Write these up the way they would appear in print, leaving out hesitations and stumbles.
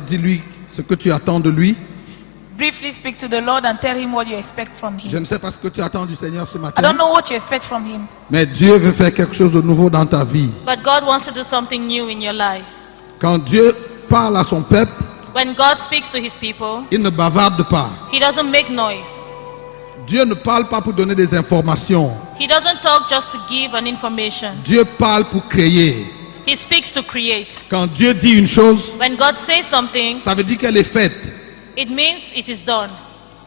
Dis-lui ce que tu attends de lui. Briefly speak to the Lord and tell him what you expect from Je him. ne sais pas ce que tu attends du Seigneur ce I matin, don't know what you expect from him, mais Dieu veut faire quelque chose de nouveau dans ta vie. But God wants to do something new in your life. Quand Dieu parle à son peuple, When God speaks to his people, il ne bavarde pas. he doesn't make noise. Dieu ne parle pas pour donner des informations. He doesn't talk just to give an information. Dieu parle pour créer. He speaks to create. Quand Dieu dit une chose, When God says something, ça veut dire qu'elle est faite. it means it is done.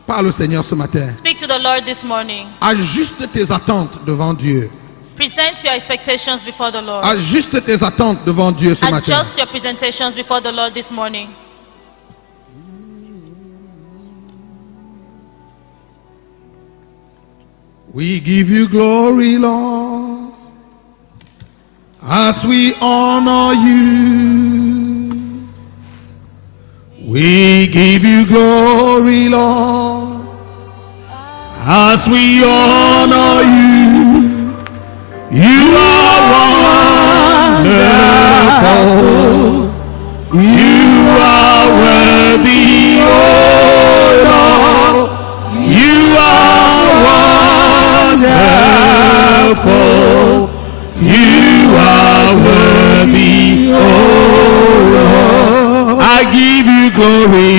Parle au Seigneur ce matin. Speak to the Lord this morning. Ajuste tes attentes devant Dieu. Present your expectations before the Lord. Ajuste tes attentes devant Dieu ce matin. Adjust your presentations before the Lord this morning. We give you glory, Lord, as we honor you. We give you glory, Lord, as we honor you. You are wonderful. You are worthy, oh Lord. You are wonderful. You are worthy, oh Lord. I give you glory.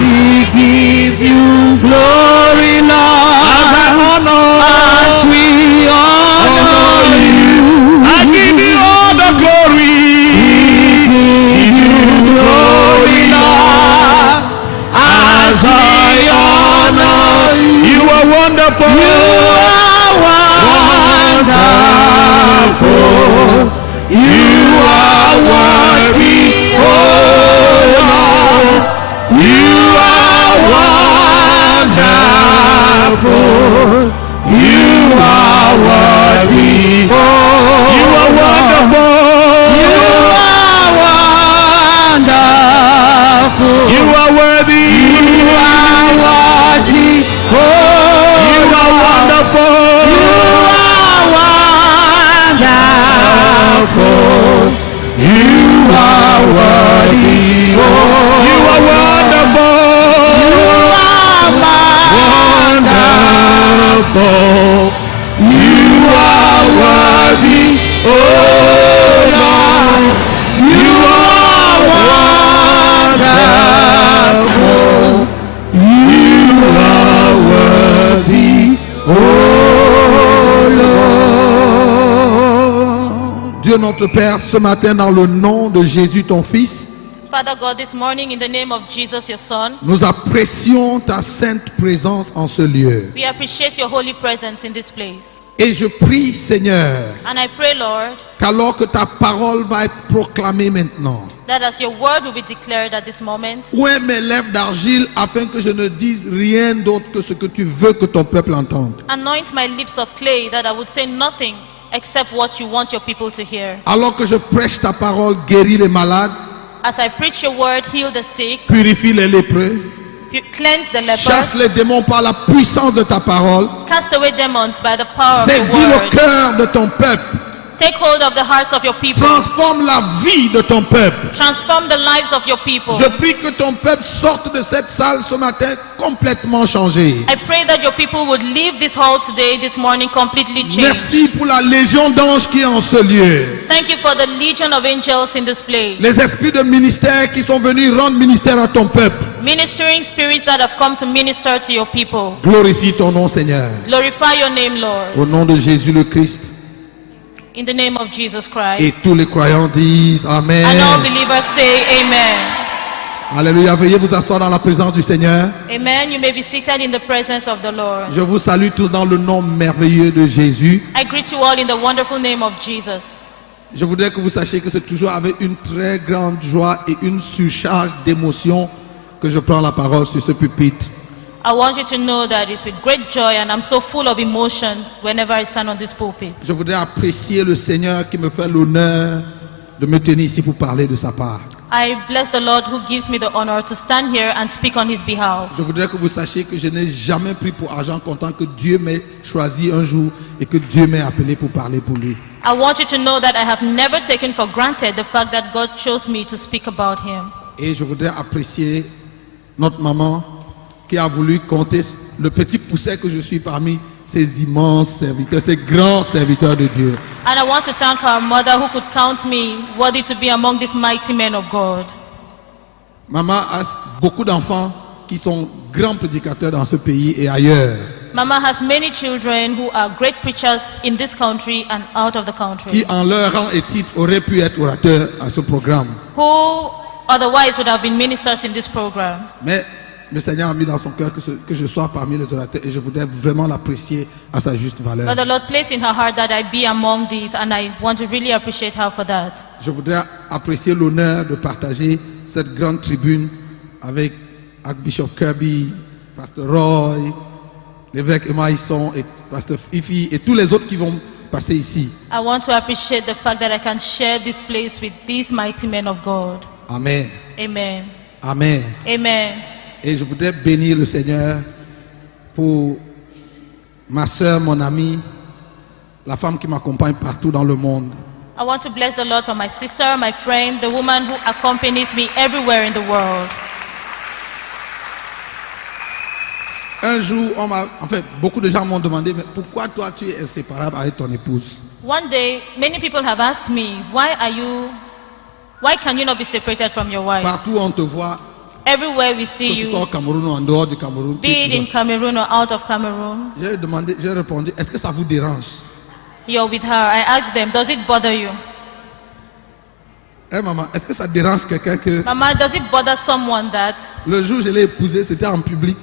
We give you glory, Lord. As I honor, as we honor you. I give you all the glory. Give you glory, Lord. As I honor you. You are wonderful. You are wonderful. You are worthy, oh Lord. You are wonderful. You are worthy, oh you are wonderful. You are wonderful. You are worthy. You are worthy, oh you are wonderful. You are wonderful. You are worthy, oh you are wonderful. You are wonderful. You are worthy, oh Lord. You are wonderful. You are worthy, oh Lord. Dieu notre Père, ce matin dans le nom de Jésus ton Fils, Father God, this morning in the name of Jesus, your Son, nous apprécions ta sainte présence en ce lieu. we appreciate your holy presence in this place. Et je prie, Seigneur, And I pray, Lord, qu'alors que ta parole va être proclamée maintenant, that as your word will be declared at this moment, où est mes lèvres d'argile afin que je ne dise rien d'autre que ce que tu veux que ton peuple entende. anoint my lips of clay that I would say nothing except what you want your people to hear. Alors que je prêche ta parole, guéris les malades, As I preach your word, heal the sick, purifie les lépreux, cleanse the chasse lepers, les démons par la puissance de ta parole, cast away demons by the power of saisis the le word. cœur de ton peuple, Take hold of the hearts of your people. transforme la vie de ton peuple. Transform the lives of your people. Je prie que ton peuple sorte de cette salle ce matin complètement changé. I pray that your people would leave this hall today, this morning, completely changed. Merci pour la légion d'anges qui est en ce lieu. Thank you for the legion of angels in this place. Les esprits de ministère qui sont venus rendre ministère à ton peuple. Ministering spirits that have come to minister to your people. Glorifie ton nom, Seigneur. Glorify your name, Lord. Au nom de Jésus le Christ. In the name of Jesus Christ. Et tous les croyants disent Amen. And all believers say amen. Alléluia. Veuillez vous asseoir dans la présence du Seigneur. Amen. You may be seated in the presence of the Lord. Je vous salue tous dans le nom merveilleux de Jésus. I greet you all in the wonderful name of Jesus. Je voudrais que vous sachiez que c'est toujours avec une très grande joie et une surcharge d'émotion que je prends la parole sur ce pupitre. I want you to know that it's with great joy and I'm so full of emotions whenever I stand on this pulpit. Je voudrais apprécier le Seigneur qui me fait l'honneur de me tenir ici pour parler de sa part. I bless the Lord who gives me the honor to stand here and speak on his behalf. Je voudrais que vous sachiez que je n'ai jamais pris pour argent comptant que Dieu m'ait choisi un jour et que Dieu m'ait appelé pour parler pour lui. I want you to know that I have never taken for granted the fact that God chose me to speak about him. Et je voudrais apprécier notre maman qui a voulu compter le petit pousset que je suis parmi ces immenses serviteurs, ces grands serviteurs de Dieu. And I want to thank our mother who could count me worthy to be among these mighty men of God. Maman a beaucoup d'enfants qui sont grands prédicateurs dans ce pays et ailleurs, Mama has many children who are great preachers in this country and out of the qui country, en leur rang et titre auraient pu être orateurs à ce programme. who otherwise would have been ministers in this program. Mais le Seigneur a mis dans son cœur que je sois parmi les orateurs et je voudrais vraiment l'apprécier à sa juste valeur. But the Lord placed in her heart that I be among these, and I want to really appreciate her for that. Je voudrais apprécier l'honneur de partager cette grande tribune avec Archbishop Kirby, Pasteur Roy, l'évêque Emma Hisson et Pasteur Fifi et tous les autres qui vont passer ici. I want to appreciate the fact that I can share this place with these mighty men of God. Amen. Amen. Amen. Amen. Et je voudrais bénir le Seigneur pour ma soeur, mon amie, la femme qui m'accompagne partout dans le monde. I want to bless the Lord for my sister, my friend, the woman who accompanies me everywhere in the world. Un jour, beaucoup de gens m'ont demandé, mais pourquoi toi tu es inséparable avec ton épouse? One day, many people have asked me, why can you not be separated from your wife? Partout où on te voit, Everywhere we que see ce soit au you, Cameroun ou en dehors du Cameroun. be it in Cameroon or out of Cameroon, J'ai répondu, est-ce que ça vous dérange? you're with her. I asked them, does it bother you? Maman, est-ce que ça dérange quelqu'un que Mama, does it bother someone that le jour où je l'ai épousée, c'était en public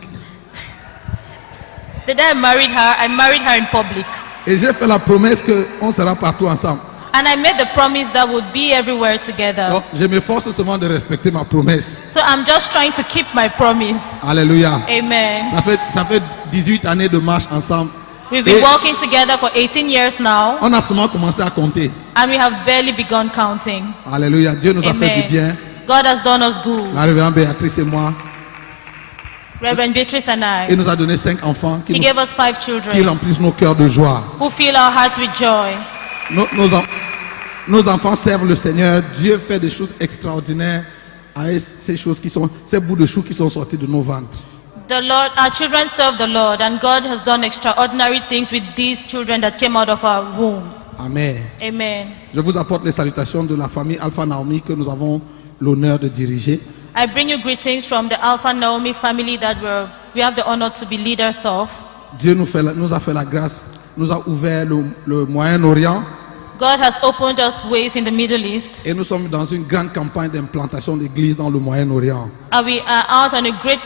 the day I married her in public. et j'ai fait la promesse qu'on sera partout ensemble. And I made the promise that we'd be everywhere together. Donc, je m'efforce seulement de respecter ma promesse. So I'm just trying to keep my promise. Alléluia. Amen. Ça fait 18 années de marche ensemble. We've been Et working together for 18 years now, on a seulement commencé à compter. and we have barely begun counting. Alléluia. Dieu nous a fait du bien. Amen. God has done us good. La révérende Béatrice et moi. Reverend Beatrice and Il I. nous a donné 5 enfants He gave us 5 qui children remplissent nos cœurs de joie. who fill our hearts with joy. Nos enfants servent le Seigneur. Dieu fait des choses extraordinaires avec ces bouts de choux qui sont sortis de nos ventres. Our children serve the Lord, and God has done extraordinary things with these children that came out of our wombs. Amen. Amen. Je vous apporte les salutations de la famille Alpha Naomi que nous avons l'honneur de diriger. I bring you greetings from the Alpha Naomi family that we have the honor to be leaders of. Dieu nous a fait la grâce, nous a ouvert le Moyen-Orient God has opened us ways in the Middle East, et nous sommes dans une grande campagne d'implantation d'églises dans le Moyen-Orient. and we are out on a great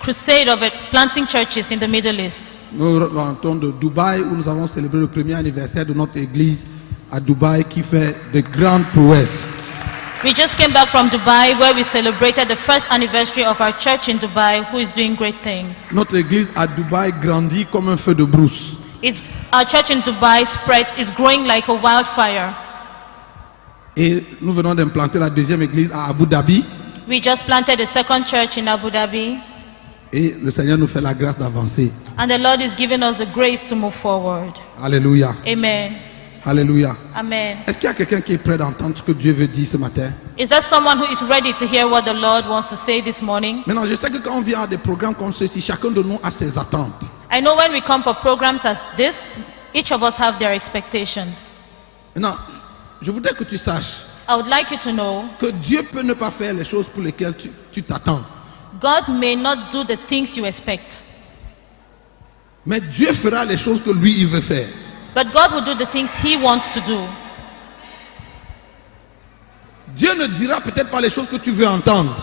crusade of planting churches in the Middle East. Nous rentrons de Dubaï où nous avons célébré le premier anniversaire de notre église à Dubaï qui fait de grandes prouesses. We just came back from Dubai where we celebrated the first anniversary of our church in Dubai, who is doing great things. Notre église à Dubaï grandit comme un feu de brousse. Our church in Dubai spreads, is growing like a wildfire. Et nous venons d'implanter la deuxième église à Abu Dhabi. We just planted a second church in Abu Dhabi, Et le Seigneur nous fait la grâce d'avancer. and the Lord is giving us the grace to move forward. Alléluia. Amen. Alléluia. Amen. Est-ce qu'il y a quelqu'un qui est prêt d'entendre ce que Dieu veut dire ce matin? Is there someone who is ready to hear what the Lord wants to say this morning? Maintenant, je sais que quand on vient à des programmes comme ceci, chacun de nous a ses attentes. I know when we come for programs as this, each of us have their expectations. Maintenant, je voudrais que tu saches I would like you to know que Dieu peut ne pas faire les choses pour lesquelles tu t'attends. God may not do the things you expect, Mais Dieu fera les choses que lui, il veut faire. but God will do the things He wants to do. Dieu ne dira peut-être pas les choses que tu veux entendre,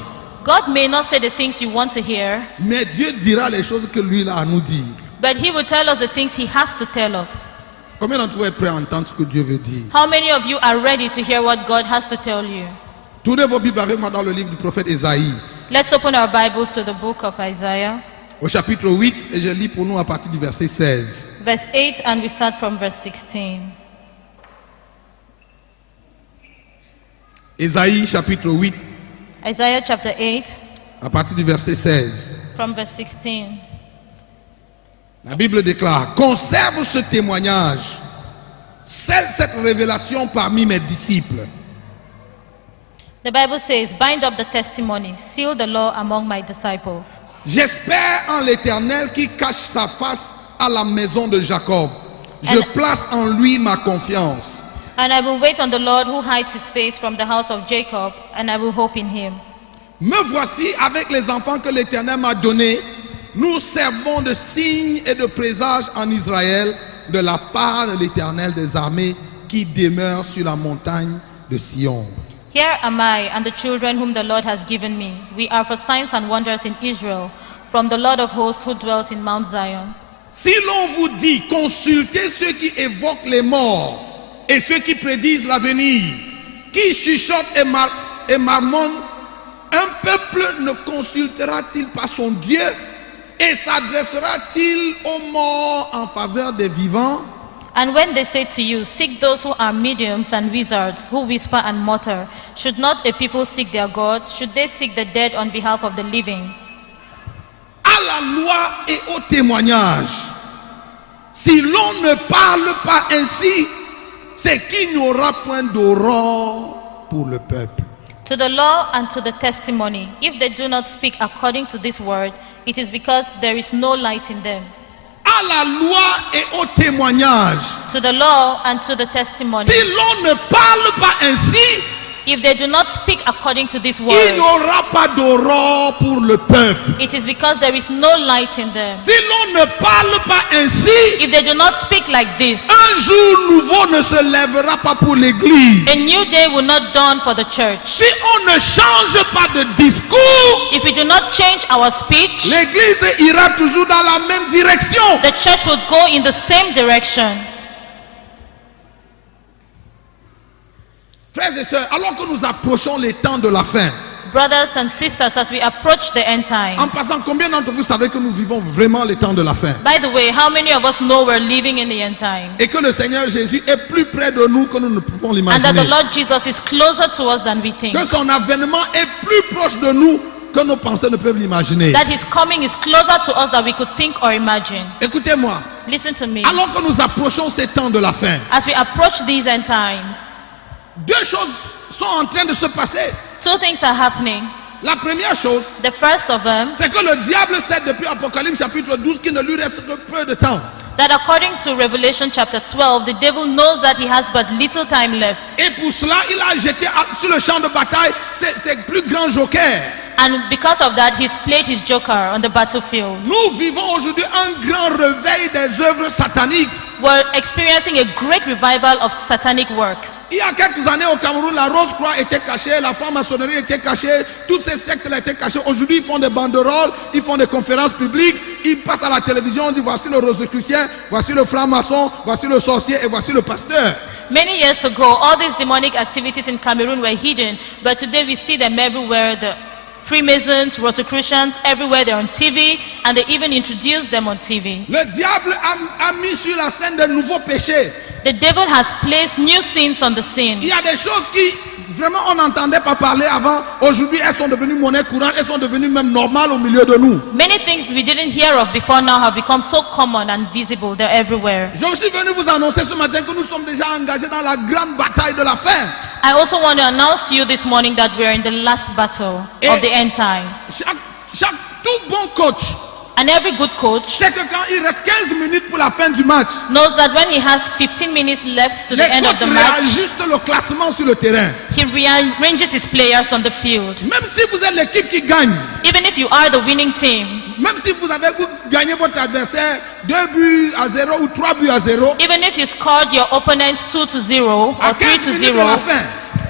God may not say the things you want to hear, mais Dieu dira les choses que lui il a à nous dire. but He will tell us the things He has to tell us. Combien d'entre vous êtes prêts à entendre ce que Dieu veut dire? How many of you are ready to hear what God has to tell you? Tournez vos Bibles avec moi dans le livre du prophète Ésaïe, Let's open our Bibles to the book of Isaiah, au chapitre 8, et je lis pour nous à partir du verset 16. verse 8, and we start from verse 16. Ésaïe chapitre 8, Isaiah chapter 8, à partir du verset 16. from verse 16. La Bible déclare: conserve ce témoignage, scelle cette révélation parmi mes disciples. The Bible says, bind up the testimony, seal the law among my disciples. J'espère en l'Éternel qui cache sa face à la maison de Jacob. Je place en lui ma confiance. And I will wait on the Lord who hides his face from the house of Jacob, and I will hope in him. Me voici avec les enfants que l'Éternel m'a donnés. Nous servons de signes et de présages en Israël de la part de l'Éternel des armées qui demeure sur la montagne de Sion. Here am I and the children whom the Lord has given me. We are for signs and wonders in Israel, from the Lord of hosts who dwells in Mount Zion. Si l'on vous dit, consultez ceux qui évoquent les morts et ceux qui prédisent l'avenir, qui chuchotent et marmonnent, un peuple ne consultera-t-il pas son Dieu et s'adressera-t-il aux morts en faveur des vivants? And when they say to you, seek those who are mediums and wizards, who whisper and mutter, should not a people seek their God? Should they seek the dead on behalf of the living? À la loi et au témoignage, si l'on ne parle pas ainsi, c'est qu'il n'y aura point d'aurore pour le peuple. To the law and to the testimony, if they do not speak according to this word, it is because there is no light in them. À la loi et au témoignage, To the law and to the testimony, si l'on ne parle pas ainsi, if they do not speak according to this il word, n'y aura pas d'aurore pour le peuple. it is because there is no light in them. Si l'on ne parle pas ainsi, If they do not speak like this, un jour nouveau ne se lèvera pas pour l'Église. a new day will not dawn for the church. Si on ne change pas de discours, If we do not change our speech, l'Église ira toujours dans la même direction. the church will go in the same direction. Frères et sœurs, alors que nous approchons les temps de la fin, Brothers and sisters, as we approach the end en time, passant, combien d'entre vous savez que nous vivons vraiment les temps de la fin? by the way, how many of us know we're living in the end time? Et que le Seigneur Jésus est plus près de nous que nous ne pouvons And that the l'imaginer. Lord Jesus is closer to us than we think. Que son avènement est plus proche de nous que nos pensées ne peuvent l'imaginer. That his coming is closer to us than we could think or imagine. Écoutez-moi, Listen to me. alors que nous approchons ces temps de la fin, As we approach these end times, deux choses sont en train de se passer. two things are happening. La première chose, The first of them, c'est que le diable sait depuis Apocalypse chapitre 12 qu'il ne lui reste que peu de temps. that according to Revelation chapter 12, the devil knows that he has but little time left. Et pour cela, il a jeté sur le champ de bataille ses plus grands jokers. And because of that, he's played his joker on the battlefield. Nous vivons aujourd'hui un grand réveil des œuvres sataniques. We're experiencing a great revival of satanic works. Il y a quelques années au Cameroun, la Rose-Croix était cachée, la franc-maçonnerie était cachée, toutes ces sectes-là étaient cachées. Aujourd'hui, ils font des banderoles, ils font des conférences publiques, ils passent à la télévision, on dit voici le Rosicrucien, voici le franc-maçon, voici le sorcier et voici le pasteur. Many years ago, all these demonic activities in Cameroon were hidden, but today we see them everywhere. The Freemasons, Rosicrucians, everywhere they're on TV, and they even introduce them on TV. Le diable a mis sur la scène de nouveaux péchés. The devil has placed new sins on the Il scene. y a des choses qui, vraiment, on n'entendait pas parler avant. Aujourd'hui, elles sont devenues monnaie courante, elles sont devenues même normales au milieu de nous. Many things we didn't hear of before now have become so common and visible. They're everywhere. Je suis venu vous annoncer ce matin que nous sommes déjà engagés dans la grande bataille de la fin. I also want to announce to you this morning that we are in the last battle of the end time. Tout bon coach And every good coach sait que quand il reste 15 minutes pour la fin du match, knows that when he has 15 minutes left to the les end of coachs the match, réajustent le classement sur le terrain. he rearranges his players on the field. Même si vous êtes l'équipe qui gagne, Even if you are the winning team, même si vous avez gagné votre adversaire 2 buts à 0 ou 3 buts à 0, even if you scored your opponent 2-0 or à 15 3-0, minutes de la fin,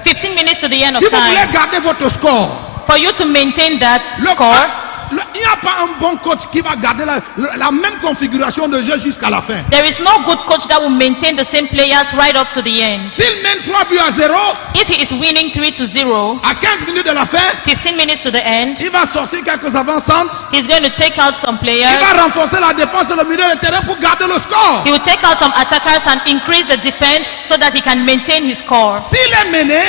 15 minutes to the end of si vous voulez time, garder votre score, for you to maintain that score, il n'y a pas un bon coach qui va garder la même configuration de jeu jusqu'à la fin. there is no good coach that will maintain the same players right up to the end. S'il mène 3 buts à 0, If he is winning 3-0, à 15 minutes de la fin, 15 minutes to the end, il va sortir quelques avant-centres, he's going to take out some il players. va renforcer la défense et le milieu de terrain pour garder le score. He will take out some attackers and increase the defense so that he can maintain his score. S'il est mené,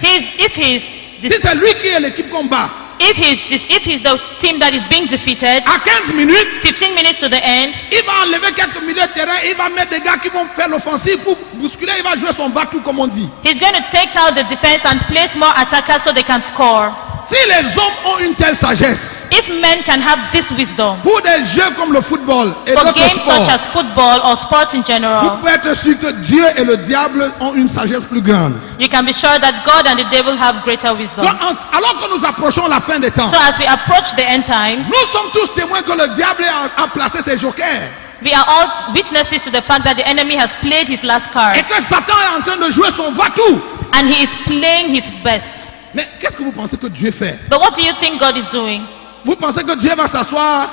If he's si c'est lui qui est l'équipe combat, If he's the team that is being defeated, à 15 minutes, 15 minutes to the end, il va enlever quelques milieux de terrain, il va mettre des gars qui vont faire l'offensive pour bousculer, il va jouer son batou comme on dit. he's going to take out the defense and place more attackers so they can score. Si les hommes ont une telle sagesse, If men can have this wisdom pour des jeux comme le football et for d'autres games such sports, as football or sports in vous general, pouvez être sûr que Dieu et le diable ont une sagesse plus grande. you can be sure that God and the devil have greater Donc, wisdom. alors que nous approchons la fin des temps, So as we approach the end times, nous sommes tous témoins que le diable a placé ses jokers we are all witnesses to the fact that the enemy has played his last card et que Satan est en train de jouer son va-tout. and he is playing his best. Mais qu'est-ce que vous pensez que Dieu fait? But what do you think God is doing? Vous pensez que Dieu va s'asseoir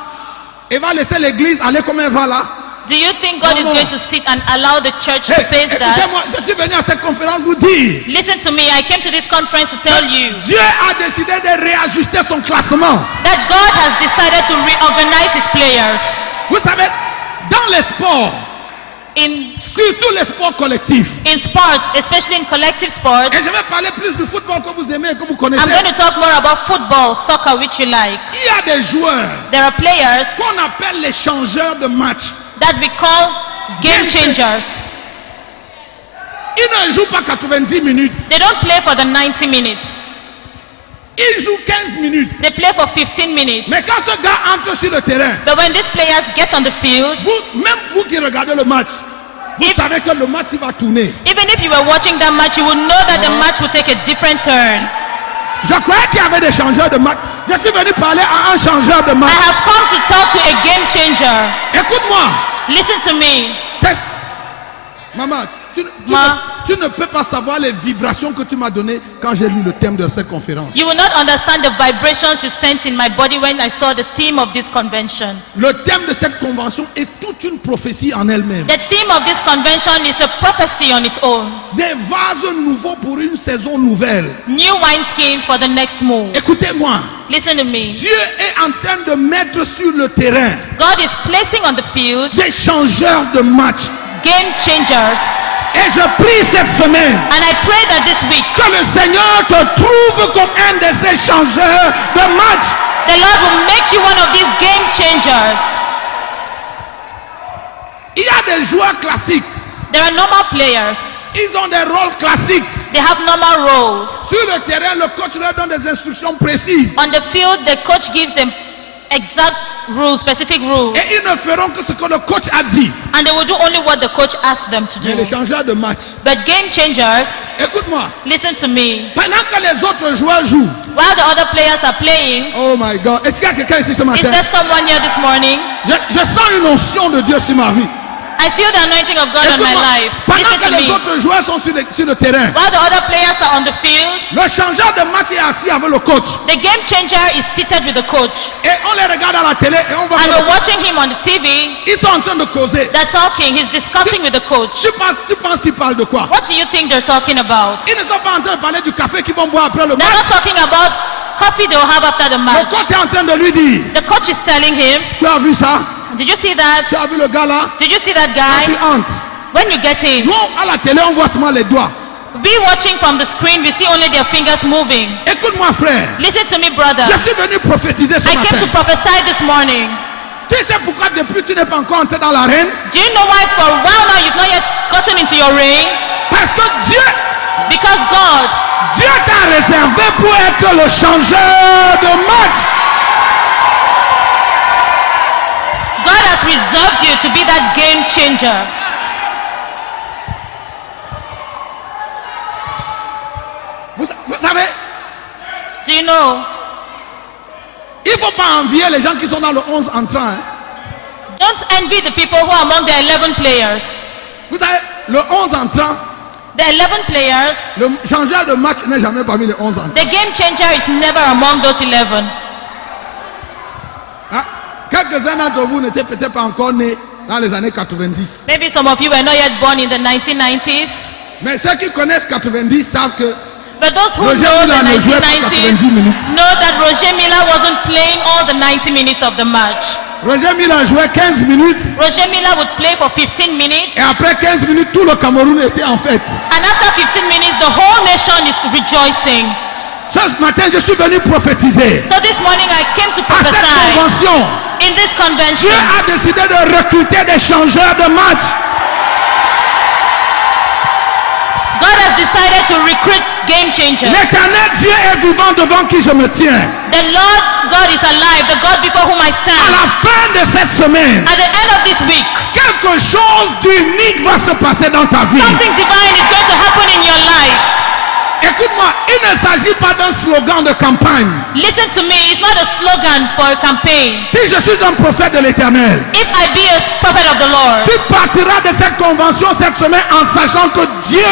et va laisser l'église aller comme elle va là? Do you think God No, is no. going to sit and allow the church to Hey, face that? écoutez-moi, je suis venu à cette conférence vous dire, Listen to me, I came to this conference to tell you Dieu a décidé de réajuster son classement. that God has decided to reorganize his players. Vous savez, dans les sports, In surtout les sports collectifs, sports, especially in collective sports, et je vais parler plus du football que vous aimez et que vous I'm connaissez, going to talk more about football, soccer, which you like. il y a des joueurs There are players qu'on appelle les changeurs de match. that we call game changers. Ils ne jouent pas 90 minutes, They don't play for the 90 minutes. ils jouent 15 minutes. They play for 15 minutes. Mais quand ce gars entre sur le terrain, But when these players get on the field, même vous qui regardez le match, vous savez que le match il va tourner. even if you were watching that match, you would know that the match will take a different turn. Je croyais qu'il y avait des changeurs de match. Je suis venu parler à un changeur de I match. have come to talk to a game changer. Écoute-moi. Listen to me. c'est- Maman, Ma. tu ne peux pas savoir les vibrations que tu m'as données quand j'ai lu le thème de cette conférence. You will not understand the vibrations you sent in my body when I saw the theme of this convention. Le thème de cette convention est toute une prophétie en elle-même. The theme of this convention is a prophecy on its own. Des vases nouveaux pour une saison nouvelle. New wineskins for the next move. Écoutez-moi. Listen to me. Dieu est en train de mettre sur le terrain God is placing on the field des changeurs de match. game changers. Et je prie cette semaine And I pray that this week que le Seigneur te trouve comme un de ces changeurs de match. the Lord will make you one of these game changers. Il y a des joueurs classiques. There are normal players. Ils ont des rôles classiques. They have normal roles. Sur le terrain, le coach leur donne des instructions précises. On the field, the coach gives them exact rules, specific rules. Et ils ne feront que ce que le coach a dit. And they will do only what the coach asks them to Mais do. les changeurs de match, But game changers, écoute-moi, listen to me. pendant que les autres joueurs jouent, While the other players are playing, oh my God, est-ce qu'il y a quelqu'un ici ce is matin? there someone here this morning? Je sens une onction de Dieu sur ma vie. I feel the anointing of God on my Écoute-moi, life. pendant Listen que to les me. autres joueurs sont sur le terrain, While the other players are on the field, le changeur de match est assis avec le coach. the game changer is seated with the coach. Et on les regarde à la télé et on voit And que we're watching him on the TV. ils sont en train de causer. They're talking. He's discussing with the coach. Tu penses qu'ils parlent de quoi? What do you think they're talking about? Ils ne sont pas en train de parler du café qu'ils vont boire après le They're match. not talking about coffee they'll have after the Le match. coach est en train de lui dire, The coach is telling him, tu as vu ça? did you see that? Tu as vu le gars là? Did you see that Tu guy? honte. When you get in, Nous, à la télé, on voit seulement les doigts. be watching from the screen, we see only their fingers moving. Écoute-moi, frère. Listen to me, brother. Je suis venu prophétiser ce I came to matin. prophesy this morning. Tu sais pourquoi depuis tu n'es pas encore entré dans l'arène? Do you know why for a while now you've not yet gotten into your ring? Parce que Because God Dieu t'a réservé pour être le changeur de match. God has reserved you to be that game changer. Vous savez, Do you know? il ne faut pas envier les gens qui sont dans le 11 entrant. Hein. Don't envy the people who are among the 11 players. Vous savez, le 11 entrant, The 11 players, le changeur de match n'est jamais parmi les 11 entrants. the game changer is never among those 11. Hein? Quelques-uns d'entre vous n'étaient peut-être pas encore nés dans les années 90. Maybe some of you were not yet born in the 1990s. Mais ceux qui connaissent 90 savent que But those who Roger know the Mila ne jouait pas 90 1990s minutes. know that Roger Mila wasn't playing all the 90 minutes of the match. Roger Mila jouait 15 minutes Roger Mila would play for 15 minutes, et après 15 minutes, tout le Cameroun était en fête. and after 15 minutes, the whole nation is rejoicing. Ce matin, je suis venu prophétiser. So this morning I came to À cette prophesy. convention, In this Dieu convention, a décidé de recruter des changeurs de match. God has decided to recruit game changers. L'Éternel Dieu est vivant devant qui je me tiens. The Lord God is alive, the God before whom I À stand. la fin de cette semaine, At the end of this week, quelque chose d'unique va se passer dans ta vie. something divine is going to happen in your life. Écoute-moi, il ne s'agit pas d'un slogan de campagne. Listen to me, it's not a slogan for a campaign. Si je suis un prophète de l'Éternel, If I be a prophet of the Lord, tu partiras de cette convention cette semaine en sachant que Dieu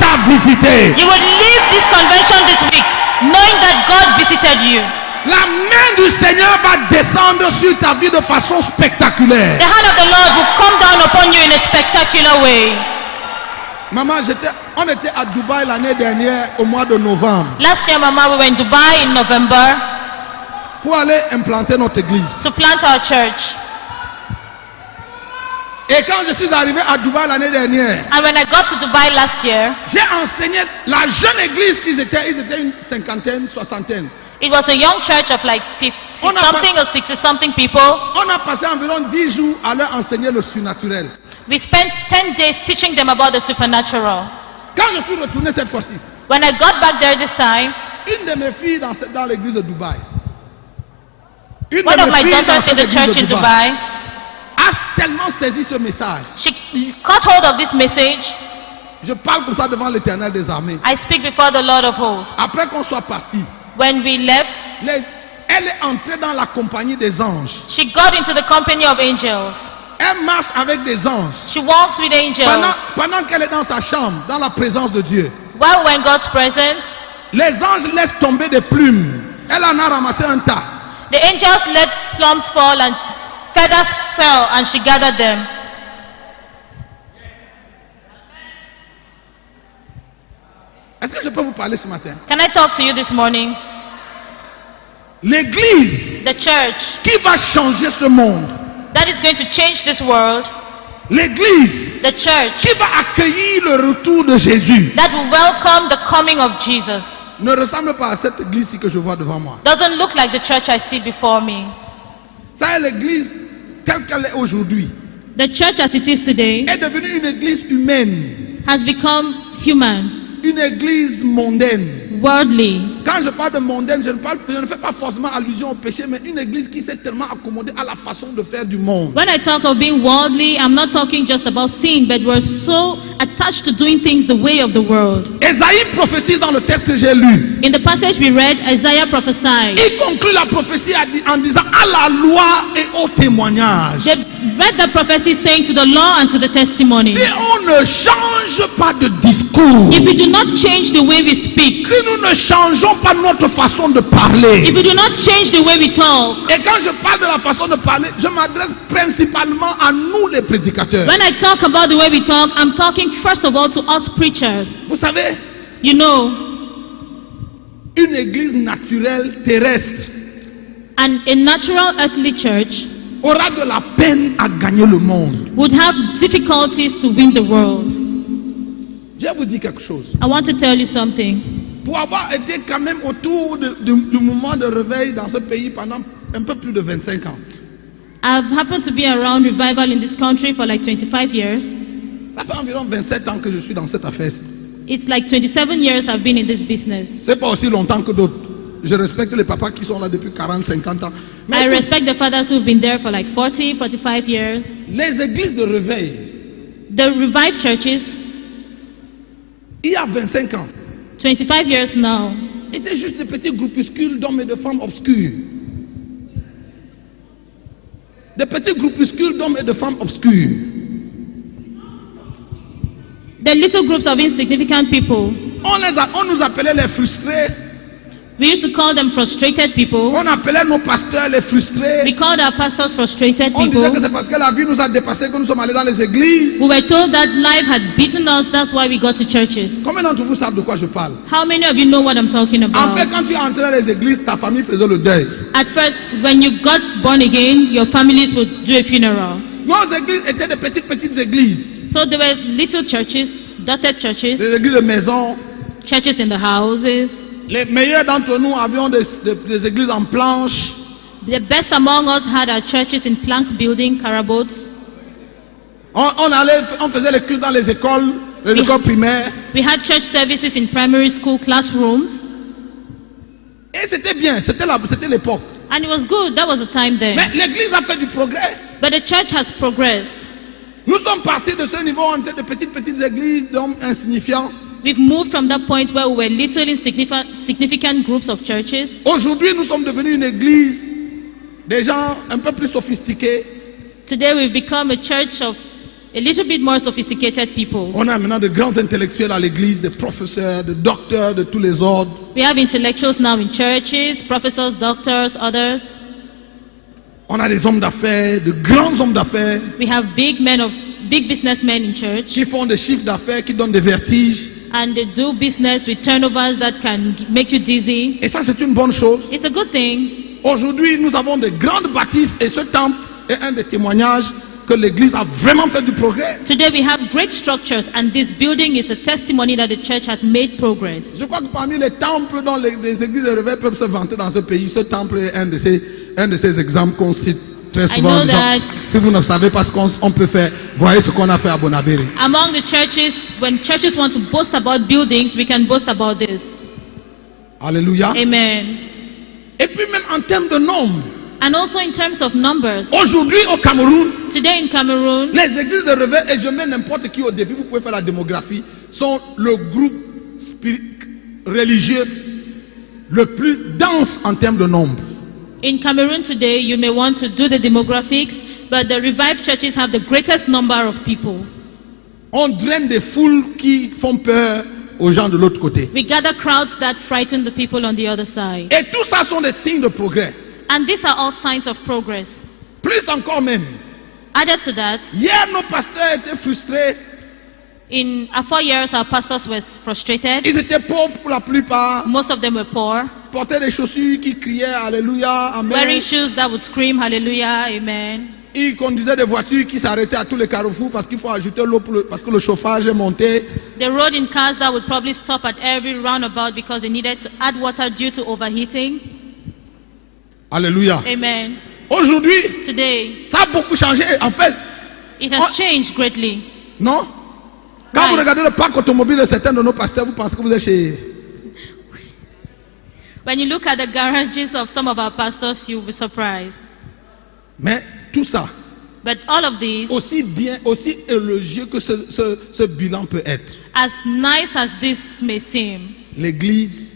t'a visité. you will leave this convention this week knowing that God visited you. La main du Seigneur va descendre sur ta vie de façon spectaculaire. The hand of the Lord will come down upon you in a spectacular way. Maman, on était à Dubaï l'année dernière au mois de novembre Last year, Mama, we were in Dubai in November pour aller implanter notre église. to plant our church. Et quand je suis arrivé à Dubaï l'année dernière, And when I got to Dubai last year, j'ai enseigné la jeune église qu'ils étaient une cinquantaine, soixantaine. it was a young church of like 50 On a something or 60 something people. On a passé environ 10 jours à leur enseigner le surnaturel. We spent 10 days teaching them about the supernatural. Quand je suis retourné cette fois-ci, When I got back there this time, une de mes filles dans l'église de Dubaï, one of my daughters in the church in Dubai, a tellement saisi ce message. she caught hold of this message. Je parle pour ça devant l'Éternel des armées. I speak before the Lord of hosts. Après qu'on soit parti, When we left, elle est entrée dans la compagnie des anges. she got into the company of angels. Elle marche avec des anges. She walks with angels. Pendant qu'elle est dans sa chambre, dans la présence de Dieu, While we're in God's presence, les anges laissent tomber des plumes. Elle en a ramassé un tas. the angels let plums fall and feathers fell and she gathered them. Est-ce que je peux vous parler ce matin? Can I talk to you this morning? L'église The church qui va changer ce monde. that is going to change this world, L'église the church qui va accueillir le retour de Jésus that will welcome the coming of Jesus, ne ressemble pas à cette église que je vois devant moi. doesn't look like the church I see before me. Ça, l'église telle qu'elle est aujourd'hui The church as it is today est devenue une église humaine, has become human, une église mondaine. worldly. Quand je parle de mondaine, je ne fais pas forcément allusion au péché, mais une église qui s'est tellement accommodée à la façon de faire du monde. When I talk of being worldly, I'm not talking just about sin, but we're so attached to doing things the way of the world. Ésaïe prophétise dans le texte que j'ai lu. In the passage we read, Isaiah prophesied. Il conclut la prophétie en disant à la loi et au témoignage. They read the prophecy saying to the law and to the testimony. Si on ne change pas de discours, If we do not change the way we speak, si nous ne changeons pas notre façon de parler, if we do not change the way we talk, et quand je parle de la façon de parler, je m'adresse principalement à nous les prédicateurs. when I talk about the way we talk, I'm talking first of all to us preachers. Vous savez, You know, une église naturelle terrestre and a natural earthly church aura de la peine à gagner le monde. would have difficulties to win the world. Je vais vous dire quelque chose. I want to tell you something. Pour avoir été quand même autour du mouvement de réveil dans ce pays pendant un peu plus de 25 ans, I've happened to be around revival in this country for like 25 years. ça fait environ 27 ans que je suis dans cette affaire. It's like 27 years I've been in this business. C'est pas aussi longtemps que d'autres. Je respecte les papas qui sont là depuis 40, 50 ans. Mais I respect the fathers who've been there for like 40, 45 years. les églises de réveil, The revived churches, il y a 25 ans, 25 years now, étaient juste des petits groupuscules d'hommes et de femmes obscurs. Des petits groupuscules d'hommes et de femmes obscurs. the little groups of insignificant people, On nous appelait les frustrés. we used to call them frustrated people. On appelait nos pasteurs les frustrés. We called our pastors frustrated On disait que people. c'est parce que la vie nous a dépassés que nous sommes allés dans les églises. We were told that life had beaten us, that's why we got to churches. Combien d'entre vous savent de quoi je parle? How many of you know what I'm talking En fait, about? quand tu es entré dans les églises, ta famille faisait le deuil. At first, when you got born again, your families would do a funeral. Nos églises étaient des petites églises. So there were little churches, dotted churches, Des églises de maison. churches in the houses. Les meilleurs d'entre nous avions des églises en planches. The best among us had our churches in plank building, carabots. On faisait les cultes dans les écoles primaires. We had church services in primary school classrooms. Et c'était bien, c'était l'époque. And it was good, that was the time then. Mais l'église a fait du progrès. But the church has progressed. Nous sommes partis de ce niveau, on était de petites églises d'hommes insignifiants. We've moved from that point where we were little insignificant groups of churches. Aujourd'hui, nous sommes devenus une église des gens un peu plus sophistiqués. Today we've become a church of a little bit more sophisticated people. On a maintenant de grands intellectuels à l'église, des professeurs, des docteurs de tous les ordres. We have intellectuals now in churches, professors, doctors, others. On a des hommes d'affaires, de grands hommes d'affaires. We have big businessmen in church. Qui font des chiffres d'affaires, qui donnent des vertiges. And they do business with turnovers that can make you dizzy. Et ça, c'est une bonne chose. It's a good thing. Aujourd'hui, nous avons de grandes bâtisses et ce temple est un des témoignages que l'église a vraiment fait du progrès. Today we have great structures and this building is a testimony that the church has made progress. Je crois que parmi les temples dont les églises de réveil peuvent se vanter dans ce pays, ce temple est un de ces exemples qu'on cite très souvent. Si vous ne savez pas ce qu'on peut faire, voyez ce qu'on a fait à Bonabéry. Among the churches, when churches want to boast about buildings, we can boast about this. Alléluia. Amen. Et puis même en termes de nombre. And also in terms of numbers. Aujourd'hui au Cameroun, today in Cameroon, les églises de réveil, et je mets n'importe qui au défi, vous pouvez faire la démographie, sont le groupe religieux le plus dense en termes de nombre. In Cameroon today, you may want to do the demographics, but the revived churches have the greatest number of people. On draine des foules qui font peur aux gens de l'autre côté. We gather crowds that frighten the people on the other side. Et tout ça sont des signes de progrès. And these are all signs of progress. Plus encore même. Added to that, hier nos pasteurs étaient frustrés. In 4 years, our pastors were frustrated. Ils étaient pauvres pour la plupart. Most of them were poor. Portaient des chaussures qui criaient Alléluia, Amen. Wearing shoes that would scream Hallelujah, Amen. Ils conduisaient des voitures qui s'arrêtaient à tous les carrefours parce qu'il faut ajouter l'eau parce que le chauffage est monté. They rode in cars that would probably stop at every roundabout because they needed to add water due to overheating. Alléluia. Amen. Aujourd'hui, today, ça a beaucoup changé. En fait, it has changed greatly. Non? Quand vous regardez le parc automobile de certains de nos pasteurs, vous pensez que vous êtes chez... When you look at the garages of some of our pastors, you'll be surprised. Mais tout ça, but all of these, aussi élogieux que ce bilan peut être, as nice as this may seem, l'église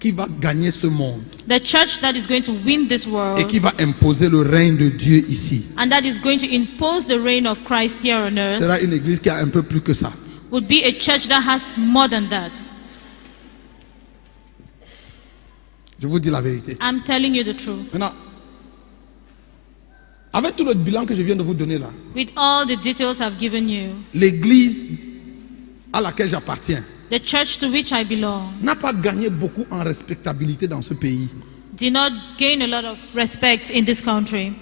qui va gagner ce monde, the church that is going to win this world, et qui va imposer le règne de Dieu ici, and that is going to impose the reign of Christ here on earth, sera une église qui a un peu plus que ça. Would be a church that has more than that. Je vous dis la vérité. I'm telling you the truth. Maintenant, avec tout le bilan que je viens de vous donner là, with all the details I've given you, l'église à laquelle j'appartiens, the church to which I belong, n'a pas gagné beaucoup en respectabilité dans ce pays. Did not gain a lot of respect in this country.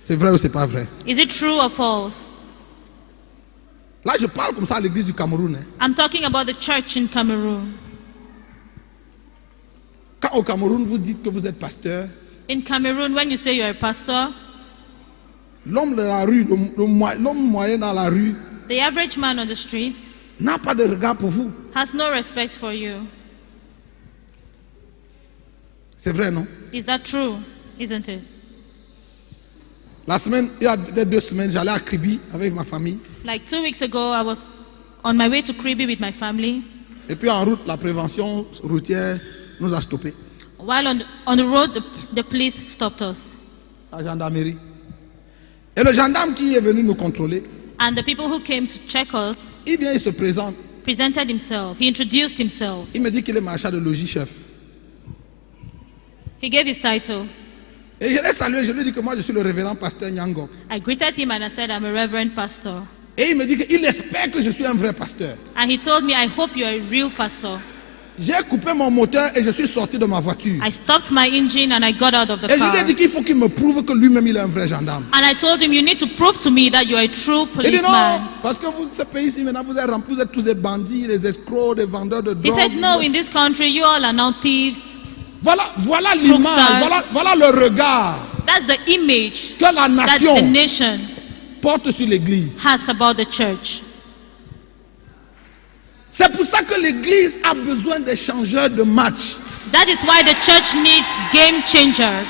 C'est vrai ou c'est pas vrai? Is it true or false? Là, je parle comme ça à l'église du Cameroun. I'm talking about the church in Cameroon. Quand au Cameroun vous dites que vous êtes pasteur, in Cameroon, when you say you're a pastor, l'homme de la rue, l'homme moyen dans la rue, the average man on the street, n'a pas de regard pour vous. Has no respect for you. C'est vrai, non? Is that true? Isn't it? La semaine, il y a 2 semaines, j'allais à Kribi avec ma famille. Like 2 weeks ago, I was on my way to Kribi with my family. Et puis en route, la prévention routière nous a stoppés. While on the road, the police stopped us. La gendarmerie. Et le gendarme qui est venu nous contrôler, and the people who came to check us, il vient, il se présente. Presented himself. He introduced himself. Il me dit qu'il est marchand de logis chef. He gave his title. Et je l'ai salué, je lui ai dit que moi je suis le révérend pasteur Nyangok. I greeted him and I said I'm a reverend pastor. Et il me dit qu'il espère que je suis un vrai pasteur. And he told me, I hope you are a real pastor. j'ai coupé mon moteur et je suis sorti de ma voiture. I stopped my engine and I got out of the Et je lui ai car. dit qu'il faut qu'il me prouve que lui-même il est un vrai gendarme. And I told him, you need to prove to me that you are a true Il dit non, policeman. parce que vous, ce pays-ci, maintenant, vous êtes remplis, vous êtes tous des bandits, des escrocs, des vendeurs de He drogue. said, no, in this country, you all are now thieves. Voilà l'image, voilà le regard That's the image que la that the nation nation porte sur l'église. has about the church. C'est pour ça que l'église a besoin des changeurs de match. That is why the church needs game changers.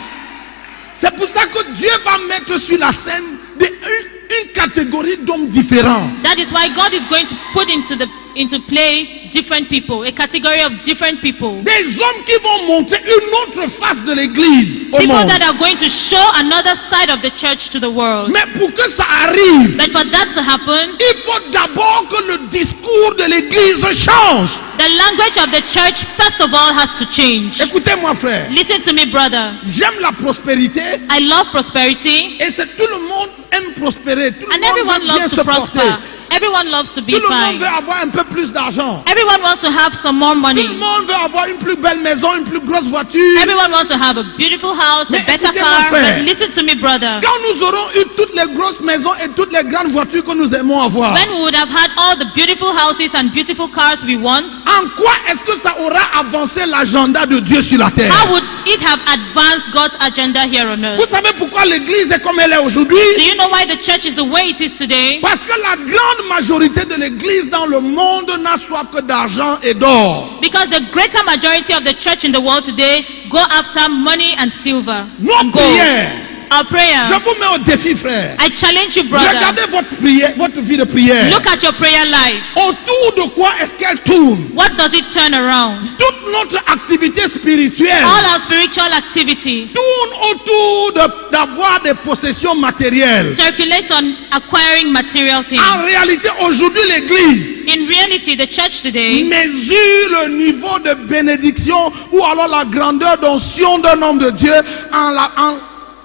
C'est pour ça que Dieu va mettre sur la scène une catégorie d'hommes différents. That is why God is going to put into play different people, a category of different people. Des hommes qui vont montrer une autre face de l'église au People monde. that are going to show another side of the church to the world. Mais pour que ça arrive, But for that to happen, il faut d'abord que le discours de l'église change. the language of the church, first of all, has to change. Écoutez-moi, frère. Listen to me, brother. J'aime la prospérité I love prosperity, et c'est tout le monde aime prospérer. Tout le and monde everyone veut bien loves se to porter. prosper. Everyone loves to be Tout le monde fine. veut avoir un peu plus d'argent. Everyone wants to have some more Tout money. le monde veut avoir une plus belle maison, une plus grosse voiture. Everyone wants to have a beautiful house, Mais a better écoutez, car. mon frère. But listen to me, brother. Quand nous aurons eu toutes les grosses maisons et toutes les grandes voitures que nous aimons avoir, When we would have had all the beautiful houses and beautiful cars we want, en quoi est-ce que ça aura avancé l'agenda de Dieu sur la terre? how would it have advanced God's agenda here on earth? Vous savez pourquoi l'église est comme elle est Do aujourd'hui? you know why the church is the way it is today? Parce que la grande majorité de l'église dans le monde n'a soif que d'argent et d'or. Because the greater majority of the church in the world today go after money and silver. Nos and gold. prières, Our prayer. je vous mets au défi, frère. I challenge you, brother. Regardez votre prière, votre vie de prière. Look at your prayer life. Autour de quoi est-ce qu'elle tourne? What does it turn around? Toute notre activité spirituelle All our spiritual activity tourne autour d'avoir des possessions matérielles. circulates on acquiring material things. En réalité, aujourd'hui, l'église In reality, the church today mesure le niveau de bénédiction ou alors la grandeur d'onction d'un homme de Dieu en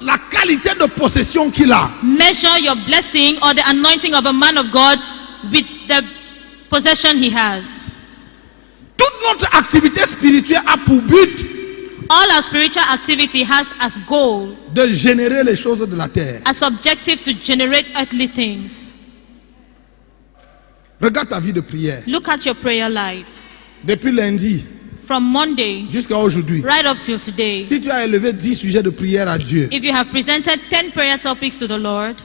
la qualité de possession qu'il a. measure your blessing or the anointing of a man of God with the possession he has. Toute notre activité spirituelle a pour but All our spiritual activity has as goal, de générer les choses de la terre. as objective to generate earthly things. Regarde ta vie de prière. Look at your prayer life. Depuis lundi From Monday jusqu'à aujourd'hui. right up till today. Si tu as élevé 10 sujets de prière à Dieu, If you have presented 10 prayer topics to the Lord,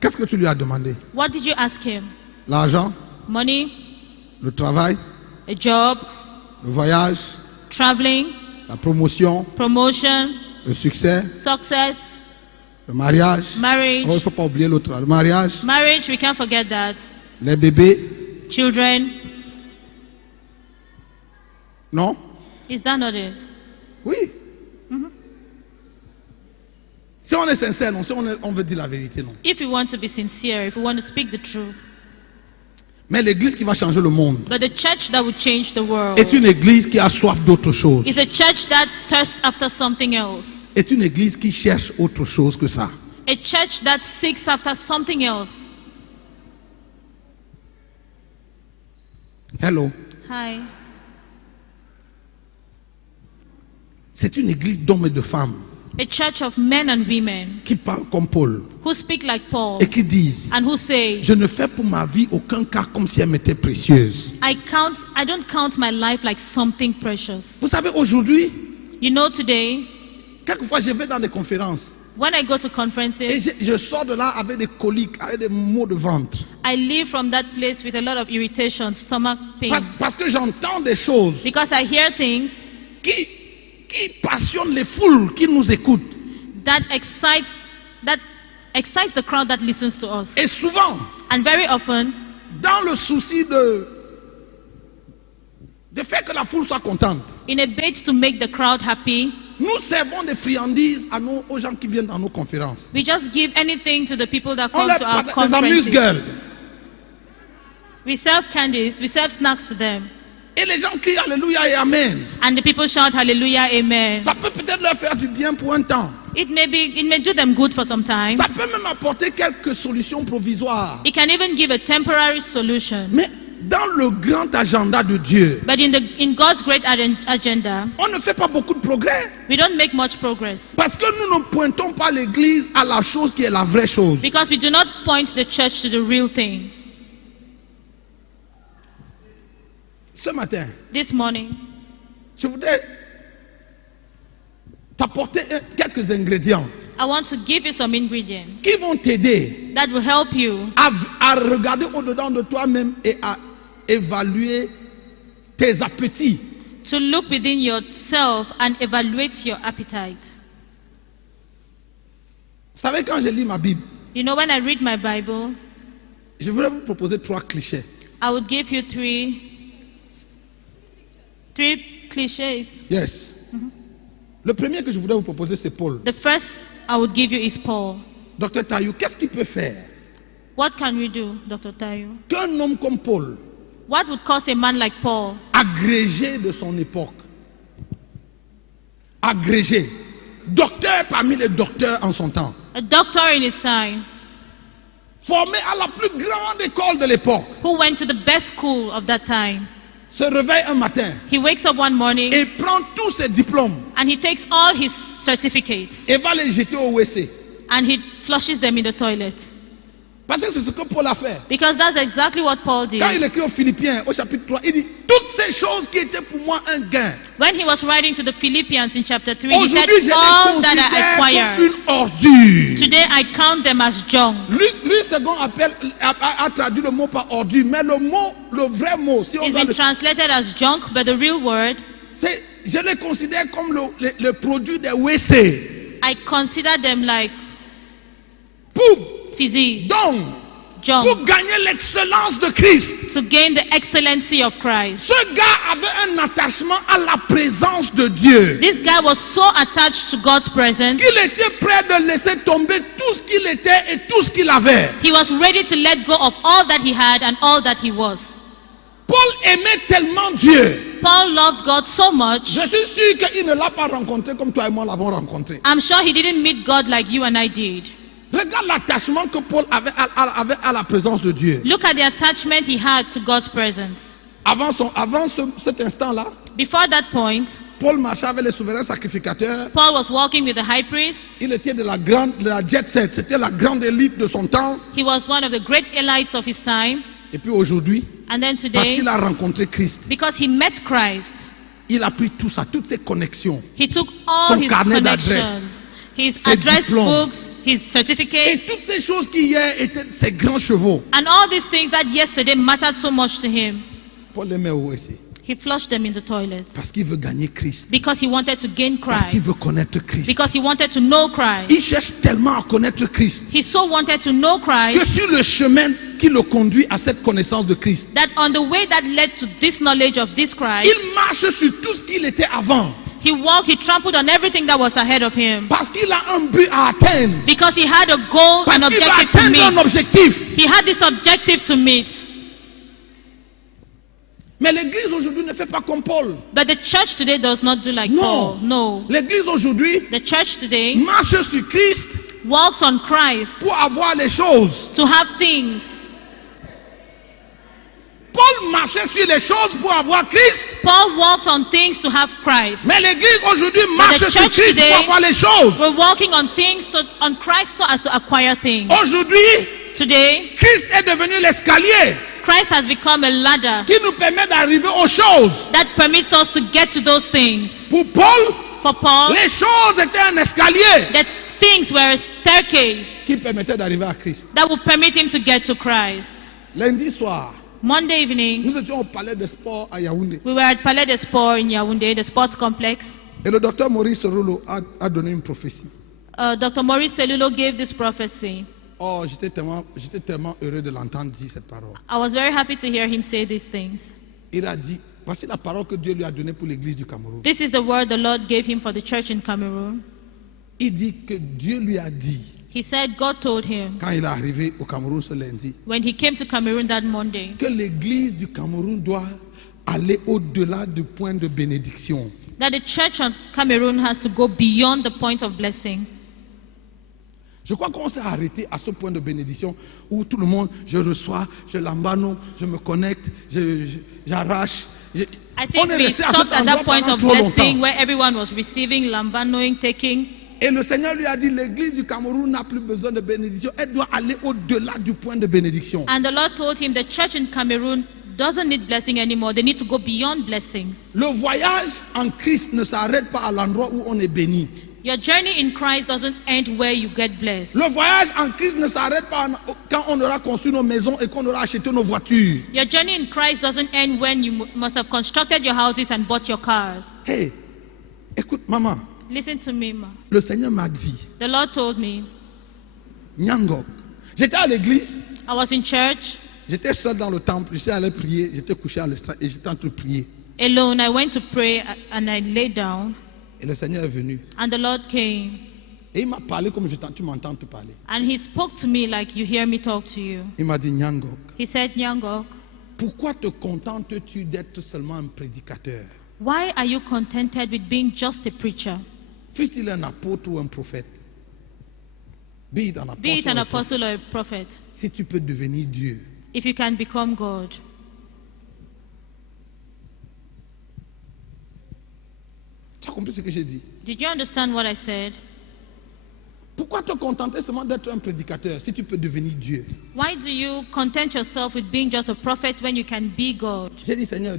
qu'est-ce que tu lui as demandé? what did you ask him? L'argent, Money, le travail, a job, le voyage, traveling, la promotion, promotion, le succès, success, le mariage. marriage. Oh, il ne faut pas oublier l'autre, le mariage, Marriage, we can't forget that. les bébés. Children, Non? is that not it? Oui. Mhm. Si on est sincère, non. Si on veut dire la vérité, non. If we want to be sincere, if we want to speak the truth. Mais l'église qui va changer le monde But the church that will change the world est une église qui a soif d'autre chose. is a church that thirsts after something else. Est une église qui cherche autre chose que ça. A church that seeks after something else. Hello. Hi. C'est une église d'hommes et de femmes A church of men and women qui parlent comme Paul who speak like Paul et qui disent: and who say, je ne fais pour ma vie aucun cas comme si elle m'était précieuse. I don't count my life like something precious. Vous savez, aujourd'hui, You know, today, quelquefois je vais dans des conférences when I go to et conferences, je sors de là avec des coliques, avec des maux de ventre. I leave from that place with a lot of irritation, stomach pain. Parce que j'entends des choses Because I hear things qui passionnent les foules qui nous écoutent. that excites the crowd that listens to us. Et souvent, And very often, dans le souci de faire que la foule soit contente, in a bid to make the crowd happy, nous servons des friandises aux gens qui viennent dans nos conférences. we just give anything to the people that On come to our les conferences. amuse-gueules. We serve candies, we serve snacks to them. Et les gens crient Alléluia et Amen. And the people shout hallelujah, amen. Ça peut peut-être leur faire du bien pour un temps. It may do them good for some time. Ça peut même apporter quelques solutions provisoires. It can even give a temporary solution. Mais dans le grand agenda de Dieu, But in God's great agenda, on ne fait pas beaucoup de progrès. we don't make much progress. Parce que nous ne pointons pas l'église à la chose qui est la vraie chose. Because we do not point the church to the real thing. Ce matin, This morning, je voudrais t'apporter quelques ingrédients I want to give you some ingredients qui vont t'aider that will help you à regarder au-dedans de toi-même et à évaluer tes appétits. to look within yourself and evaluate your appetite. Vous savez, quand je lis ma Bible, You know, when I read my Bible, je voudrais vous proposer 3 clichés. I would give you three cliches. Yes. Le premier que je voudrais vous proposer, c'est Paul. The first I would give you is Paul. Docteur Taillou, qu'est-ce qu'il peut faire What can we do, Dr. Tayo? qu'un homme comme Paul, What would cause a man like Paul, agrégé de son époque, agrégé, docteur parmi les docteurs en son temps, a doctor in his time, formé à la plus grande école de l'époque, who went to the best school of that time, se réveille un matin he wakes up one morning et prend tous ses diplômes and he takes all his certificates et va les jeter au WC. and he flushes them in the toilet. Parce que c'est ce que Paul a fait. Because that's exactly what Paul did. Quand il écrit aux Philippiens au chapitre 3, il dit toutes ces choses qui étaient pour moi un gain, When he was writing to the Philippians in chapter 3, he said, aujourd'hui je all les that I considère comme acquired, une ordure. today I count them as junk. Lui second a traduit le mot par ordure, mais le vrai mot, si on It's doit been le, translated as junk, but the real word, je les considère comme le produit des WC. I consider them like Pour, physique, donc, junk, pour gagner l'excellence de Christ. to gain the excellency of Christ. Ce gars avait un attachement à la présence de Dieu. This guy was so attached to God's presence, Il était prêt de laisser tomber tout ce qu'il était et tout ce qu'il avait. he was ready to let go of all that he had and all that he was. Paul aimait tellement Dieu. Paul loved God so much. Je suis sûr qu'il ne l'a pas rencontré comme toi et moi l'avons rencontré. I'm sure he didn't meet God like you and I did. Regarde l'attachement que Paul avait à la présence de Dieu. Look at the attachment he had to God's presence. Avant cet instant-là, Before that point, Paul marchait avec les souverains sacrificateurs. Paul was walking with the high priest. Il était de la jet set. C'était la grande élite de son temps. He was one of the great elites of his time. Et puis aujourd'hui, And then parce today, qu'il a rencontré Christ, because he met Christ, il a pris tout ça, toutes ses connexions. he took all Son his carnet connections, d'adresse, his ses address diplômes. books, his Et certificates, toutes ces choses qui hier étaient ses grands chevaux. and all these things that yesterday mattered so much to him. Paul les met où ici? He flushed them in the toilet Parce qu'il veut gagner Christ. because he wanted to gain Parce qu'il Christ, veut connaître Christ. because he wanted to know Christ. Il cherche tellement à connaître Christ He so wanted to know que Christ sur le chemin qui le conduit à cette connaissance de Christ, that on the way that led to this knowledge of this Christ, il marche sur tout ce qu'il était avant. he walked, he trampled on everything that was ahead of him Parce qu'il a un but à atteindre. because he had a goal, Parce an qu'il va objective to atteindre un meet. objectif. He had this objective to meet. Mais l'église aujourd'hui ne fait pas comme Paul. But the church today does not do like No. Paul. No. L'église aujourd'hui The church today marche sur Christ walks on Christ pour avoir les choses. to have things. Paul marchait sur les choses pour avoir Christ. Paul walked on things to have Christ. Mais l'église aujourd'hui marche the sur church Christ today- pour avoir les choses. We're walking on things, on Christ so as to acquire things. Aujourd'hui, Today, Christ est devenu l'escalier Christ has become a ladder qui nous permet d'arriver aux choses. that permits us to get to those things. Pour Paul, For Paul, les choses étaient un escalier the things were a staircase qui permettait d'arriver à Christ. that would permit him to get to Christ. Lundi soir, Monday evening, nous étions au palais de sport à Yaoundé. we were at Palais des Sports in Yaoundé, the sports complex. Et le docteur Maurice Rouleau a donné une prophétie. Dr. Maurice Celulo gave this prophecy. Oh, j'étais tellement heureux de l'entendre dire cette parole. I was very happy to hear him say these things. Il a dit, voici la parole que Dieu lui a donnée pour l'église du Cameroun. This is the word the Lord gave him for the church in Cameroon. Il dit que Dieu lui a dit, He said God told him quand il est arrivé au Cameroun ce lundi, when he came to Cameroon that Monday que l'église du Cameroun doit aller au-delà du point de bénédiction. that the church of Cameroon has to go beyond the point of blessing. Je crois qu'on s'est arrêté à ce point de bénédiction où tout le monde, je reçois, je l'embano, je me connecte, j'arrache. I think we stopped at that point of blessing where everyone was receiving, lambanoing, taking. Et le Seigneur lui a dit, l'église du Cameroun n'a plus besoin de bénédiction, elle doit aller au-delà du point de bénédiction. And the Lord told him the church in Cameroon doesn't need blessing anymore. They need to go beyond blessings. Le voyage en Christ ne s'arrête pas à l'endroit où on est béni. Your journey in Christ doesn't end where you get blessed. Le voyage en Christ ne s'arrête pas quand on aura construit nos maisons et qu'on aura acheté nos voitures. Your journey in Christ doesn't end when you must have constructed your houses and bought your cars. Hey, écoute maman, Listen to me, ma. le Seigneur m'a dit, The Lord told me, Nyangok, j'étais à l'église, I was in church j'étais seul dans le temple, j'étais allé prier, j'étais couché à l'estrade et j'étais en train de prier. alone. I went to pray and I lay down, Et le Seigneur est venu. and the Lord came Et il m'a parlé comme tu m'entends te parler. and He spoke to me like you hear me talk to you. Il m'a dit, Nyangok, He said, Nyangok, pourquoi te contentes-tu d'être seulement un prédicateur? why are you contented with being just a preacher? Fût-il un apôtre ou un prophète? Be it an Be it an apostle or a prophet. apostle or a prophet, Si tu peux devenir Dieu, if you can become God. tu as compris ce que j'ai dit? Did you understand what I said? Pourquoi te contenter seulement d'être un prédicateur si tu peux devenir Dieu? Why do you content yourself with being just a prophet when you can be God? J'ai dit, Seigneur,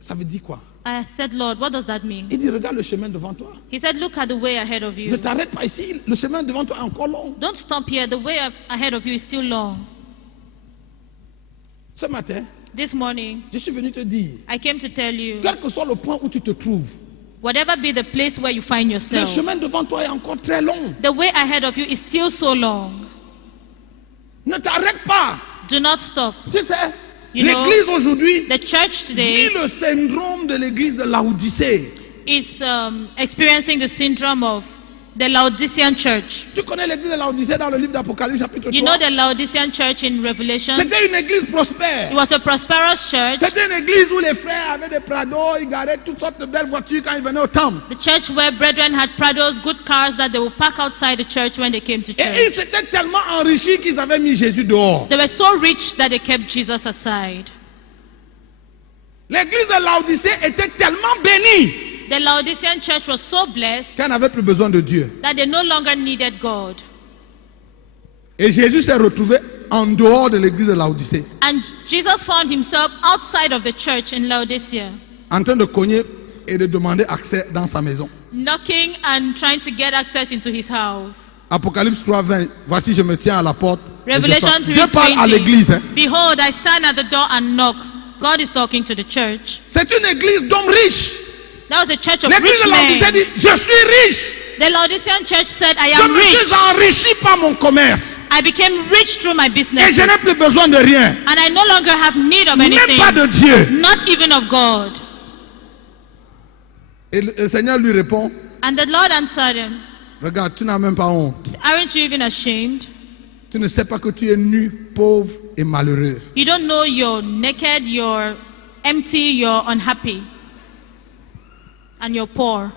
ça veut dire quoi? I said, Lord, what does that mean? Il dit, regarde le chemin devant toi. He said, look at the way ahead of Ne you. t'arrête pas ici, le chemin devant toi est encore long. Don't stop here. The way ahead of you is still long. Ce matin, This morning, je suis venu te dire, I came to tell you, quel que soit le point où tu te trouves, whatever be the place where you find le yourself, chemin devant toi est encore très long. the way ahead of you is still so long. Ne t'arrête pas. Do not stop. Tu sais, You know, l'église aujourd'hui The church vit today le syndrome de l'église de Laodicée. is experiencing the syndrome of the Laodicean church. Tu connais l'église de Laodicée dans le livre d'Apocalypse chapitre 3? You know the Laodicean church in Revelation? C'était une église prospère. It was a prosperous church. C'était une église où les frères avaient des Prados, ils garaient toutes sortes de belles voitures quand ils venaient au temple. The church where brethren had Prados, good cars that they would park outside the church when they came to Et church. ils s'étaient tellement enrichis qu'ils avaient mis Jésus dehors. They were so rich that they kept Jesus aside. L'église de Laodicée était tellement bénie The Laodicean church was so blessed qu'elle n'avait plus besoin de Dieu. that they no longer needed God. Et Jésus s'est retrouvé en dehors de l'église de Laodicée, And Jesus found himself outside of the church in Laodicea, en train de cogner et de demander accès dans sa maison. knocking and trying to get access into his house. Apocalypse 3:20, voici je me tiens à la porte. et je Revelation frappe. Dieu parle à 3:20. l'église. Hein. Behold, I stand at the door and knock. God is talking to the church. C'est une église d'hommes riches. That was a church of L'église rich de Laodicée men. dit, je suis riche. The Laodicean church said, I Je am me rich. suis enrichi par mon commerce. I became rich through my Et business. je n'ai plus besoin de rien. And I no longer have need of Même anything. pas de Dieu. Not even of God. Et le Seigneur lui répond, And the Lord answered him, regarde, tu n'as même pas honte. aren't you even ashamed? Tu ne sais pas que tu es nu, pauvre et malheureux. You don't know you're naked, you're empty, you're unhappy, and you're poor.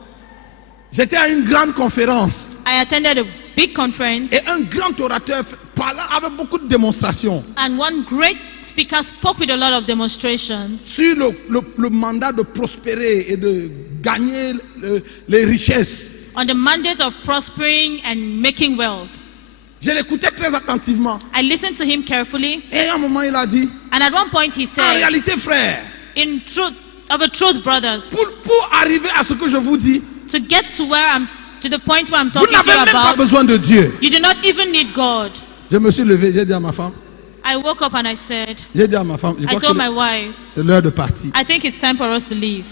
J'étais à une grande conférence I attended a big conference, et un grand orateur parlant avec beaucoup de démonstrations and one great speaker spoke with a lot of demonstrations sur le mandat de prospérer et de gagner les richesses. on the mandate of prospering and making wealth. Je l'écoutais très attentivement. I listened to him carefully, Et à un moment, il a dit, and at one point he en said, réalité, frère, in truth, of a truth, brothers, pour arriver à ce que je vous dis, to get to where to the point where I'm vous talking to n'avez you même pas about, besoin de Dieu. you do not even need God. Je me suis levé, j'ai dit à ma femme, I woke up and I said, je I crois told my que wife, c'est l'heure de partir. I think it's time for us to leave.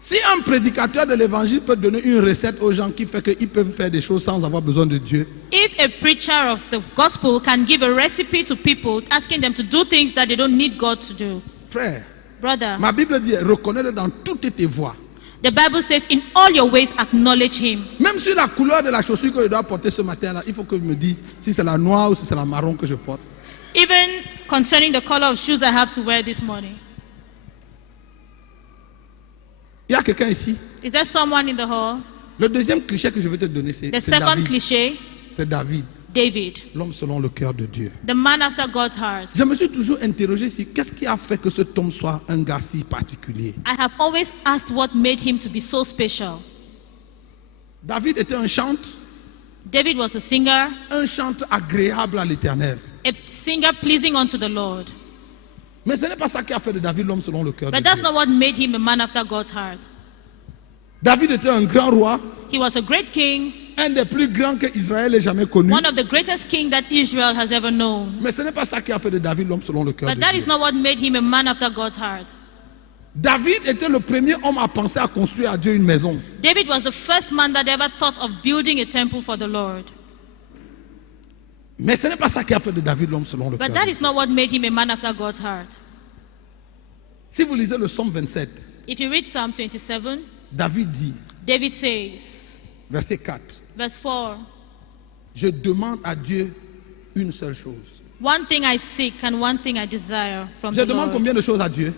Si un prédicateur de l'évangile peut donner une recette aux gens qui fait qu'ils peuvent faire des choses sans avoir besoin de Dieu, If a preacher of the gospel can give a recipe to people, asking them to do things that they don't need God to do, frère, brother, ma Bible dit, reconnais-le dans toutes tes voies. the Bible says, in all your ways acknowledge him. Même sur la couleur de la chaussure que je dois porter ce matin-là, il faut que je me dise si c'est la noire ou si c'est la marron que je porte. Even concerning the color of shoes I have to wear this morning. Il y a quelqu'un ici, Is there someone in the hall? Le deuxième cliché que je vais te donner, c'est The second David. cliche, C'est David, David, l'homme selon le cœur de Dieu. the man after God's heart. Je me suis toujours interrogé sur qu'est-ce qui a fait que cet homme soit un gars si particulier. I have always asked what made him to be so special. David était un chantre, David was a singer, un chantre agréable à l'Éternel. a singer pleasing unto the Lord. Mais ce n'est pas ça qui a fait de David l'homme selon le cœur de But that's Dieu. not what made him a man after God's heart. David était un grand roi, He was a great king, un des plus grands que Israël ait jamais connu. one of the greatest kings that Israel has ever known. Mais ce n'est pas ça qui a fait de David l'homme selon le cœur But de that Dieu. is not what made him a man after God's heart. David était le premier homme à penser à construire à Dieu une maison. David was the first man that ever thought of building a temple for the Lord. Mais ce n'est pas ça qui a fait de David l'homme selon le cœur But de that Dieu. is not what made him a man after God's heart. Si vous lisez le psaume 27, If you read Psalm 27, David dit, David says, verset 4, verse 4, je demande à Dieu une seule chose. one thing I seek and one thing I desire from Je the demande Lord. combien de choses à Dieu?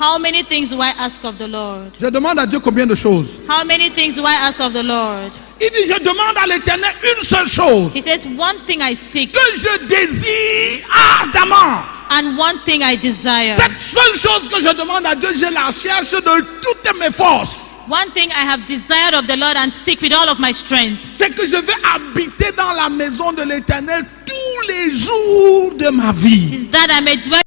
How many things do I ask of the Lord? Je demande à Dieu combien de choses? How many things do I ask of the Lord? Il dit, je demande à l'Éternel une seule chose, He says, one thing I seek que je désire ardemment. and one thing I desire. Cette seule chose que je demande à Dieu, je la cherche de toutes mes forces. One thing I have desired of the Lord and seek with all of my strength C'est que je vais habiter dans la maison de l'Éternel tous les jours de ma vie. is that I may dwell